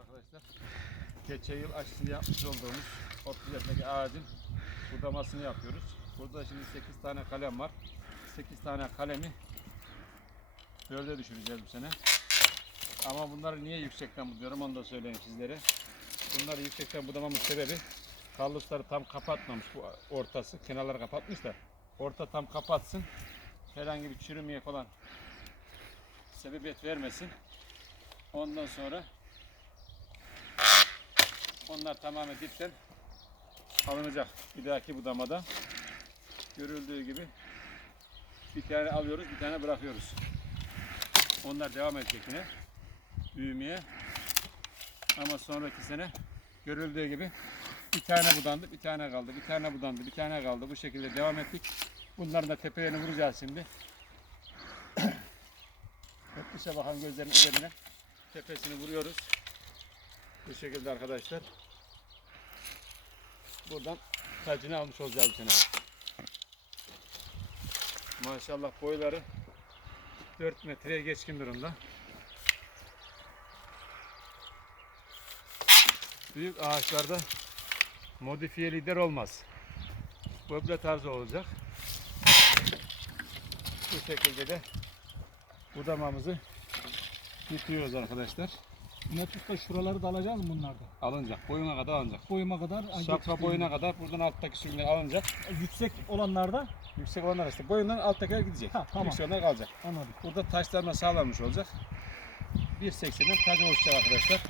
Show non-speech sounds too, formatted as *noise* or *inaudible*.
arkadaşlar. Geçen yıl aşısını yapmış olduğumuz 30 yaşındaki ağacın budamasını yapıyoruz. Burada şimdi 8 tane kalem var. 8 tane kalemi dörde düşüreceğiz bu sene. Ama bunları niye yüksekten buduyorum onu da söyleyeyim sizlere. Bunları yüksekten budamamın sebebi kallıçları tam kapatmamış bu ortası. Kenarları kapatmış da orta tam kapatsın. Herhangi bir çürümeye falan sebebiyet vermesin. Ondan sonra onlar tamamen dipten alınacak. Bir dahaki budamada görüldüğü gibi bir tane alıyoruz, bir tane bırakıyoruz. Onlar devam edecek yine büyümeye. Ama sonraki sene görüldüğü gibi bir tane budandı, bir tane kaldı, bir tane budandı, bir tane kaldı. Bu şekilde devam ettik. Bunların da tepelerini vuracağız şimdi. *clears throat* Hep dışa bakan gözlerin üzerine tepesini vuruyoruz. Bu şekilde arkadaşlar. Buradan tacını almış olacağız bu sene. Maşallah boyları 4 metreye geçkin durumda. Büyük ağaçlarda modifiye lider olmaz. Böbre tarzı olacak. Bu şekilde de budamamızı bitiyoruz arkadaşlar. Metrikte şuraları da alacağız mı bunlarda? Alınacak. Boyuna kadar alınacak. Boyuma kadar. Şapka boyuna kadar buradan alttaki sürümler alınacak. Yüksek olanlarda Yüksek olanlar işte boyundan alttakiler gidecek. Ha, tamam. Yüksek olanlar kalacak. anladım. Burada taşlarına sağlanmış olacak. 1.80'den taç oluşacak arkadaşlar.